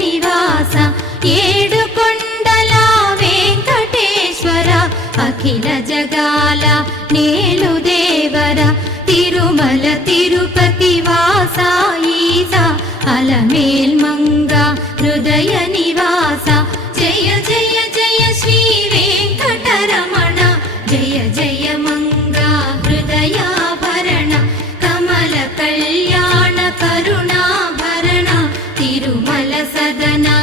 నివాస ఏడుకొండల వెంకటేశ్వర అఖిల జగాల నేలు దేవర తిరుమల తిరుపతి వాస ఈస అలమేల్ మంగ హృదయ నివాస జయ జయ జయ శ్రీ వెంకటరమణ జయ జయ మంగ హృదయాభరణ కమల కళ్యాణ కరుణాభరణ తిరుమల సదనా